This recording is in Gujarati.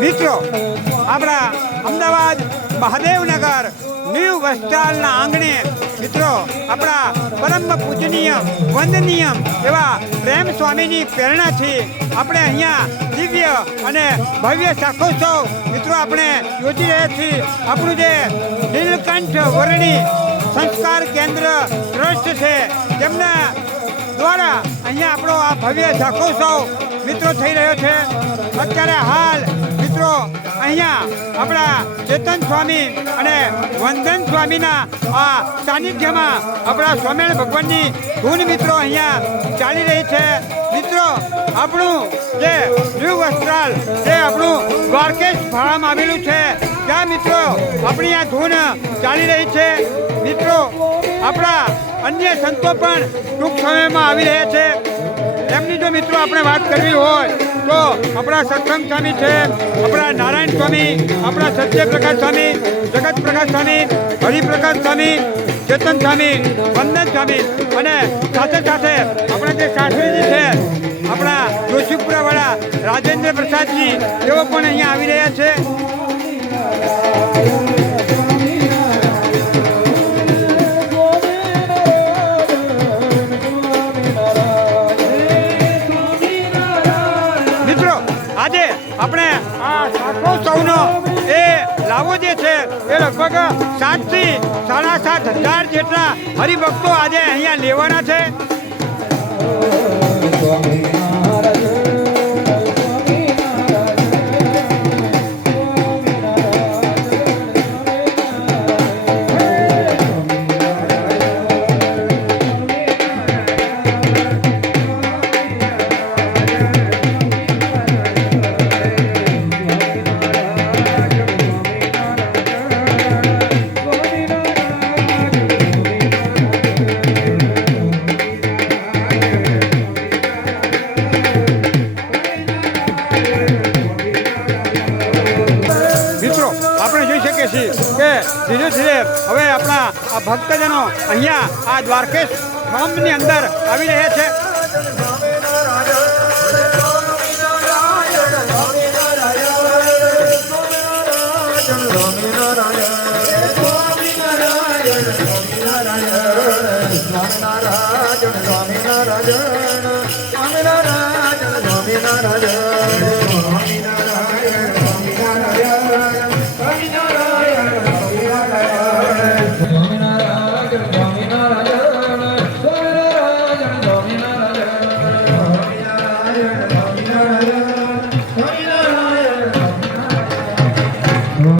મિત્રો, આપણા અમદાવાદ મહાદેવનગર ન્યૂ વસ્ટાલના આંગણે, મિત્રો, આપણા પરમ પૂજનીય, વંદનીય એવા પ્રેમ સ્વામીની પ્રેરણાથી આપણે અહીંયા દિવ્ય અને ભવ્ય શાખોત્સવ, મિત્રો, આપણે યોજી રહ્યા છીએ. આપણું જે નીલકંઠ વર્ણી સંસ્કાર કેન્દ્ર ટ્રસ્ટ છે, તેમના દ્વારા અહીંયા આપણો આ ભવ્ય શાખોત્સવ મિત્રો થઈ રહ્યો છે. અત્યારે હાલ અહીંયા આપણા ચેતન સ્વામી અને વંદન સ્વામીના આ સાનિધ્યમાં આપણા સ્વામિનારાયણ ભગવાનની ધૂન મિત્રો અહીંયા ચાલી રહી છે. મિત્રો, આપણું જે ન્યૂ વસ્ત્રાલ, જે આપણું દ્વારકેશ ભાડામાં આવેલું છે, ત્યાં મિત્રો આપણી આ ધૂન ચાલી રહી છે. મિત્રો, આપણા અન્ય સંતો પણ ટૂંક સમયમાં આવી રહ્યા છે. એમની જો મિત્રો આપણે વાત કરવી હોય તો આપણા સત્સંગ સ્વામી છે, આપણા નારાયણ સ્વામી, આપણા સત્યપ્રકાશ સ્વામી જગત પ્રકાશ સ્વામી, હરિપ્રકાશ સ્વામી, ચેતન સ્વામી, વંદન સ્વામી અને સાથે સાથે આપણા જે શાસ્ત્રીજી છે, આપણા જોશીપુરાવાળા રાજેન્દ્ર પ્રસાદજી, તેઓ પણ અહીંયા આવી રહ્યા છે. આપણે આ શાખોત્સવનો એ લાવો જે છે, એ લગભગ સાતથી સાડા સાત હજાર જેટલા હરિભક્તો આજે અહીંયા લેવાના છે. મિત્રો, આપણે જોઈ શકીએ છીએ કે ધીરે ધીરે હવે આપણા આ ભક્તજનો અહીંયા આ દ્વારકેશ ધામની અંદર આવી રહ્યા છે. સ્વામિનારાયણ સ્વામિનારાયણ સ્વામિનારાયણ